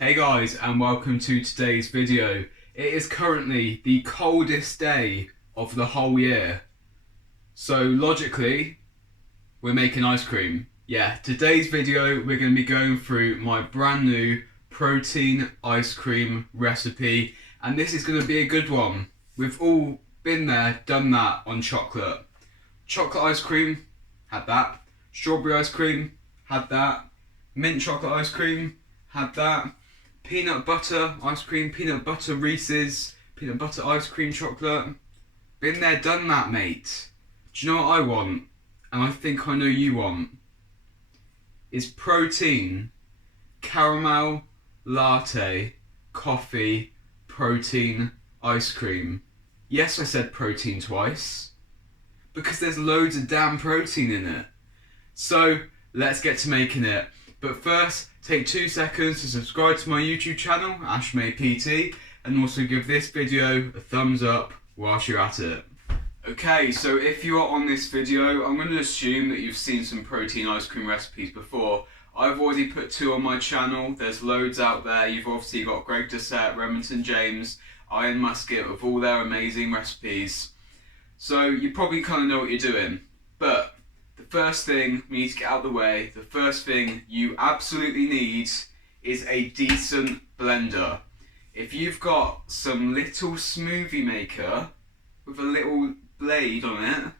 Hey guys, and welcome to today's video. It is currently the coldest day of the whole year. So logically, we're making ice cream. Yeah, today's video we're going to be going through my brand new protein ice cream recipe, and this is going to be a good one. We've all been there, done that on chocolate. Chocolate ice cream, had that. Strawberry ice cream, had that. Mint chocolate ice cream, had that. Peanut butter ice cream, peanut butter Reese's, peanut butter ice cream chocolate. Been there, done that, mate. Do you know what I want? And I think I know you want. Is protein, caramel, latte, coffee, protein, ice cream. Yes, I said protein twice. Because there's loads of damn protein in it. So, let's get to making it. But first, take 2 seconds to subscribe to my YouTube channel, ashmaypt, and also give this video a thumbs up whilst you're at it. Okay, so if you are on this video, I'm going to assume that you've seen some protein ice cream recipes before. I've already put 2 on my channel, there's loads out there. You've obviously got Greg Doucette, Remington James, Musket with all their amazing recipes. So you probably kind of know what you're doing, but the first thing we need to get out of the way, the first thing you absolutely need is a decent blender. If you've got some little smoothie maker with a little blade on it,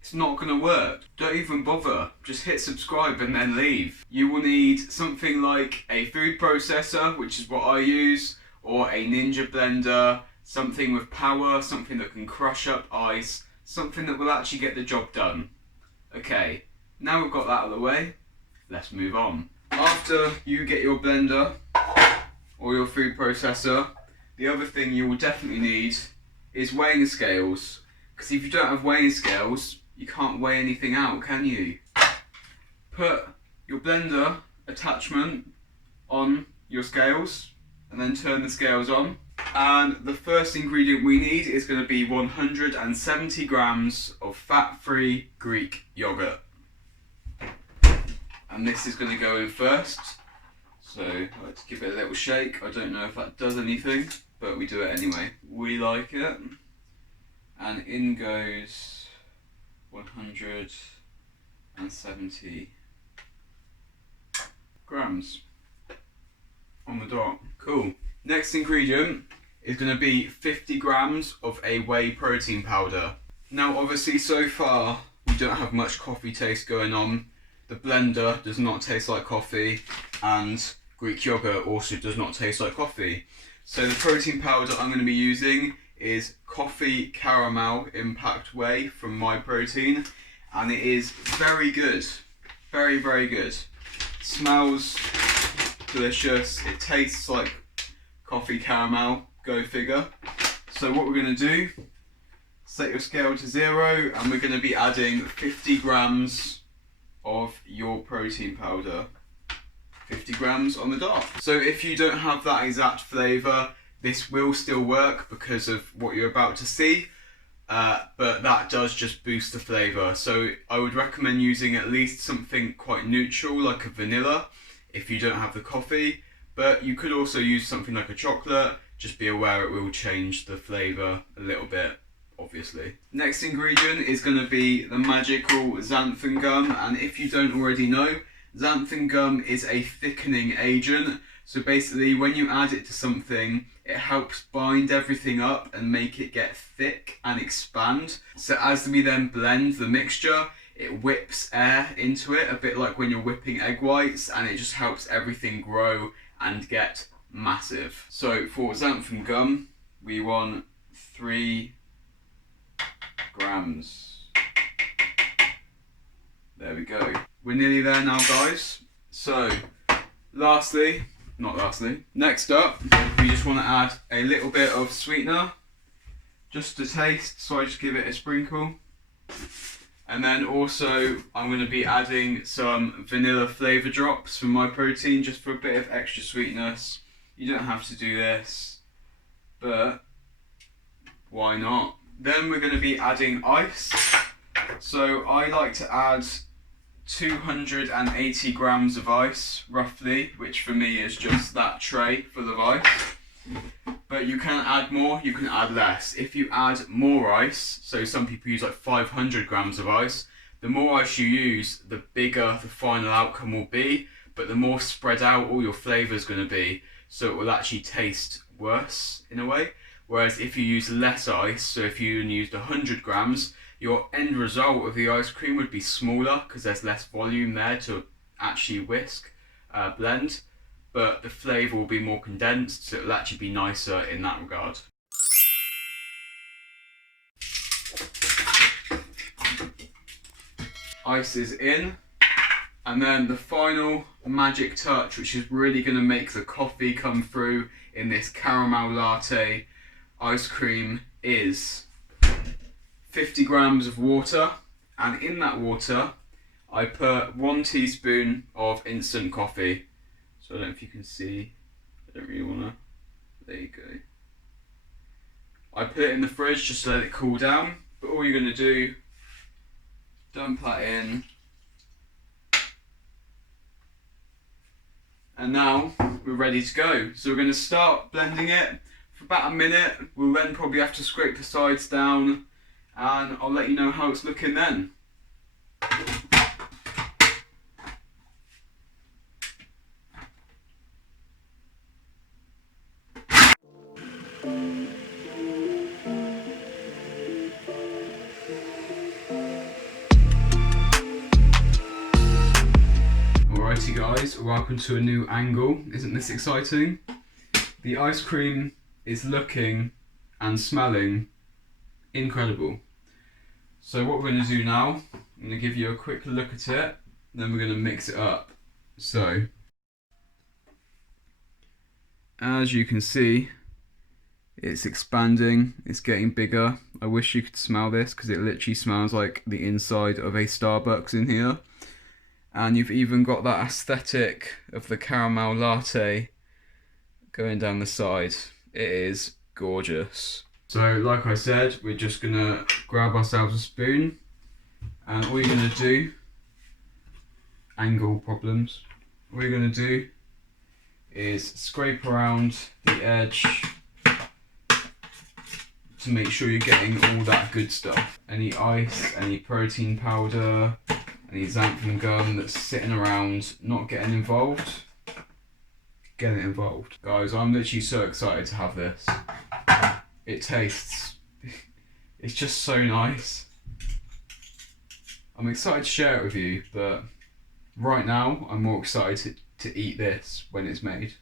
it's not going to work. Don't even bother, just hit subscribe and then leave. You will need something like a food processor, which is what I use, or a Ninja blender, something with power, something that can crush up ice, something that will actually get the job done. Okay, now we've got that out of the way, let's move on. After you get your blender or your food processor, the other thing you will definitely need is weighing scales. Because if you don't have weighing scales, you can't weigh anything out, can you? Put your blender attachment on your scales and then turn the scales on. And the first ingredient we need is going to be 170 grams of fat-free Greek yogurt. And this is going to go in first. So I like to give it a little shake. I don't know if that does anything, but we do it anyway. We like it. And in goes 170 grams on the dot. Cool. Next ingredient is going to be 50 grams of a whey protein powder. Now obviously so far we don't have much coffee taste going on. The blender does not taste like coffee and Greek yogurt also does not taste like coffee. So the protein powder I'm going to be using is Coffee Caramel Impact Whey from My Protein, and it is very good. Very, very good. Smells delicious. It tastes like coffee caramel, go figure. So what we're going to do, set your scale to 0 and we're going to be adding 50 grams of your protein powder. 50 grams on the dot. So if you don't have that exact flavour, this will still work because of what you're about to see, but that does just boost the flavour. So I would recommend using at least something quite neutral like a vanilla if you don't have the coffee. But you could also use something like a chocolate, just be aware it will change the flavour a little bit, obviously. Next ingredient is going to be the magical xanthan gum, and if you don't already know, xanthan gum is a thickening agent. So basically when you add it to something, it helps bind everything up and make it get thick and expand. So as we then blend the mixture, it whips air into it, a bit like when you're whipping egg whites, and it just helps everything grow and get massive. So for xanthan gum, we want 3 grams. There we go. We're nearly there now, guys. So next up, we just want to add a little bit of sweetener, just to taste, so I just give it a sprinkle. And then also I'm going to be adding some vanilla flavour drops from My Protein, just for a bit of extra sweetness. You don't have to do this, but why not? Then we're going to be adding ice. So I like to add 280 grams of ice, roughly, which for me is just that tray full of ice. But you can add more, you can add less. If you add more ice, so some people use like 500 grams of ice, the more ice you use, the bigger the final outcome will be, but the more spread out all your flavour is going to be, so it will actually taste worse in a way. Whereas if you use less ice, so if you used 100 grams, your end result of the ice cream would be smaller because there's less volume there to actually whisk, blend, but the flavour will be more condensed, so it'll actually be nicer in that regard. Ice is in, and then the final magic touch, which is really going to make the coffee come through in this caramel latte ice cream, is 50 grams of water, and in that water I put 1 teaspoon of instant coffee. So I don't know if you can see, I don't really want to, there you go. I put it in the fridge just to let it cool down, but all you're going to do, dump that in, and now we're ready to go. So we're going to start blending it for about a minute. We'll then probably have to scrape the sides down, and I'll let you know how it's looking then. Alrighty guys, welcome to a new angle. Isn't this exciting? The ice cream is looking and smelling incredible. So what we're going to do now, I'm going to give you a quick look at it, then we're going to mix it up. So, as you can see, it's expanding, it's getting bigger. I wish you could smell this because it literally smells like the inside of a Starbucks in here. And you've even got that aesthetic of the caramel latte going down the side. It is gorgeous. So like I said, we're just gonna grab ourselves a spoon, and all you're gonna do, angle problems, all you're gonna do is scrape around the edge to make sure you're getting all that good stuff. Any ice, any protein powder, any xanthan gum that's sitting around not getting involved, get it involved. Guys, I'm literally so excited to have this. It tastes, it's just so nice. I'm excited to share it with you, but right now I'm more excited to eat this when it's made.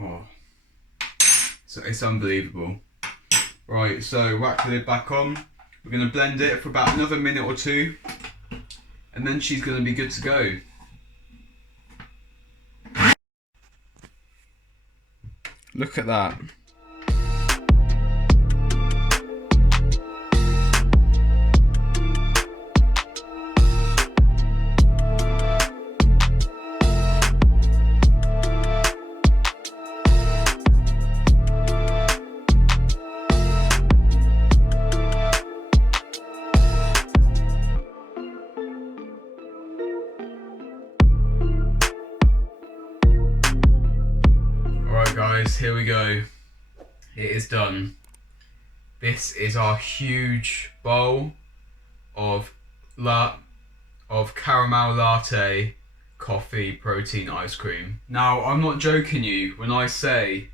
Oh, so it's unbelievable. Right, so whack the lid back on. We're going to blend it for about another minute or two, and then she's going to be good to go. Look at that. Guys, here we go. It is done. This is our huge bowl of caramel latte coffee protein ice cream. Now, I'm not joking you when I say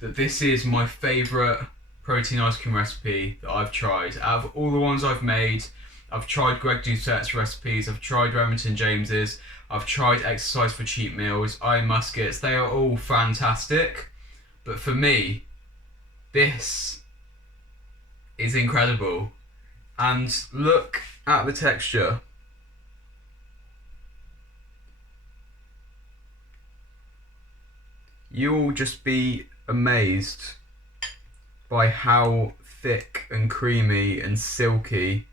that this is my favourite protein ice cream recipe that I've tried. Out of all the ones I've made, I've tried Greg Doucette's recipes, I've tried Remington James's, I've tried Exercise for Cheat Meals, Muskets. They are all fantastic. But for me, this is incredible. And look at the texture. You'll just be amazed by how thick and creamy and silky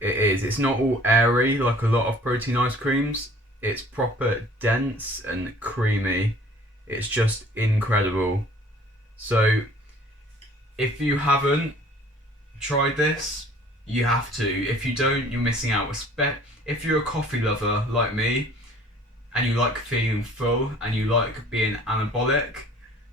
it is. It's not all airy like a lot of protein ice creams. It's proper dense and creamy. It's just incredible. So If you haven't tried this, you have to. If you don't, you're missing out. If you're a coffee lover like me, and you like feeling full, and you like being anabolic,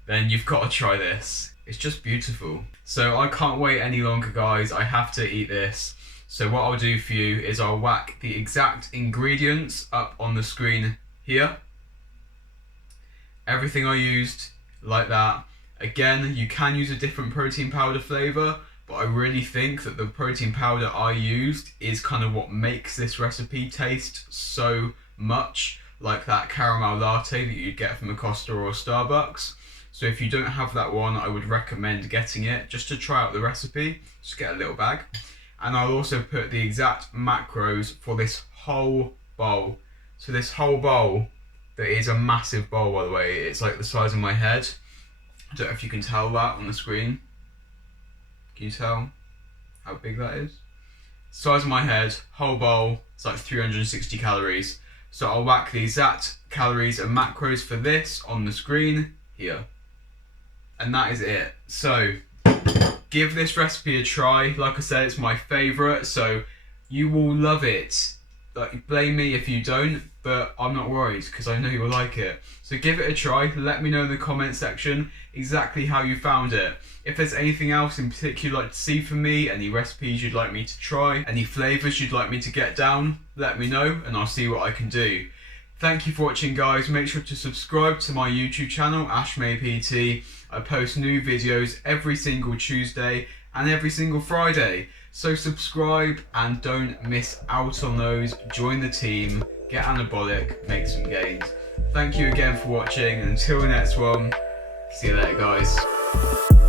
then you've got to try this. It's just beautiful. So I can't wait any longer, guys. I have to eat this. So what I'll do for you is I'll whack the exact ingredients up on the screen here. Everything I used, like that. Again, you can use a different protein powder flavour, but I really think that the protein powder I used is kind of what makes this recipe taste so much like that caramel latte that you'd get from a Costa or a Starbucks. So if you don't have that one, I would recommend getting it just to try out the recipe. Just get a little bag. And I'll also put the exact macros for this whole bowl. So this whole bowl, that is a massive bowl, by the way. It's like the size of my head. I don't know if you can tell that on the screen. Can you tell how big that is? Size of my head, whole bowl, it's like 360 calories. So I'll whack the exact calories and macros for this on the screen here. And that is it. So give this recipe a try. Like I said, it's my favourite, so you will love it. Like, blame me if you don't, but I'm not worried because I know you'll like it. So give it a try. Let me know in the comment section exactly how you found it. If there's anything else in particular you'd like to see from me, any recipes you'd like me to try, any flavours you'd like me to get down, let me know and I'll see what I can do. Thank you for watching, guys. Make sure to subscribe to my YouTube channel, ashmaypt. I post new videos every single Tuesday and every single Friday. So subscribe and don't miss out on those. Join the team, get anabolic, make some gains. Thank you again for watching, and until the next one, see you later, guys.